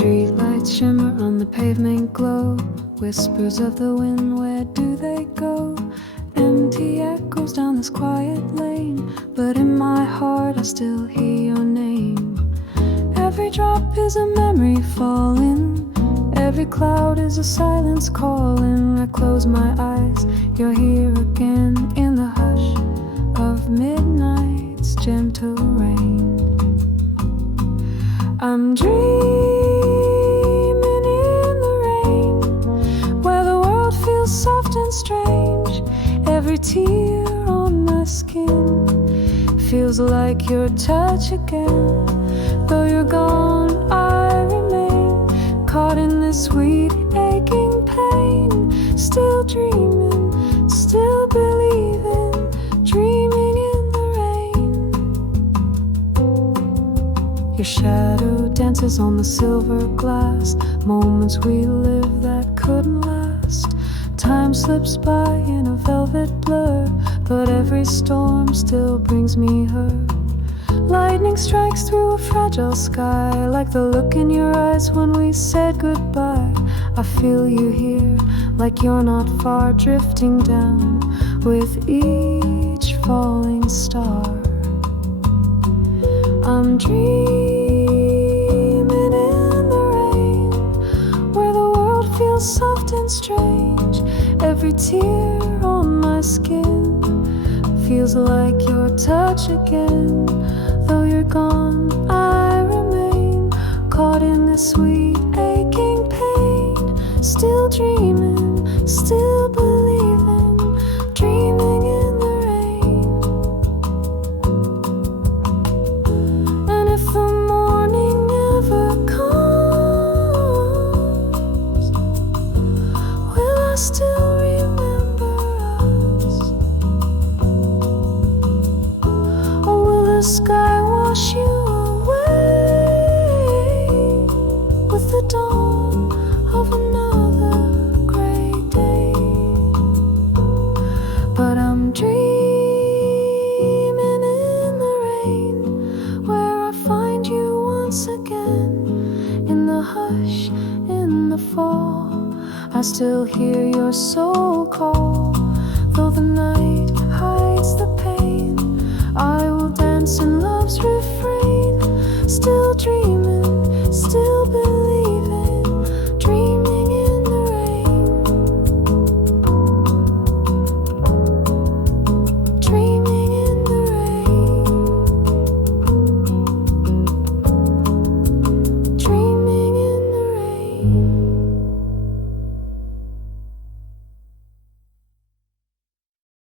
Streetlights shimmer on the pavement glow. Whispers of the wind, where do they go? Empty echoes down this quiet lane, but in my heart I still hear your name. Every drop is a memory falling, every cloud is a silence calling. I close my eyes, you're here again in the hush of midnight's gentle rain. I'm dreaming in the rain, where the world feels soft and strange. Every tear on my skin feels like your touch again. Though you're gone, I remain caught in this sweet aching pain. Still dreaming, still believing, dreaming in the rain. Your shadow dances on the silver glass, moments we live that couldn't last. Time slips by in a velvet blur, but every storm still brings me her. Lightning strikes through a fragile sky, like the look in your eyes when we said goodbye. I feel you here, like you're not far, drifting down with each falling star. I'm dreaming in the rain, where the world feels soft and strange. Every tear on my skin feels like your touch again. Though you're gone, I remain caught in this sweet aching pain. Still dreaming, still believing, dreaming in the rain. And if the morning never comes, will I still remember us? Or will the sky wash you away with the dawn of another gray day? But I'm dreaming in the rain, where I find you once again. In the hush, in the fall, I still hear your soul call. Though the night hides the pain, I will dance in love's refrain. Still dreaming, still believing.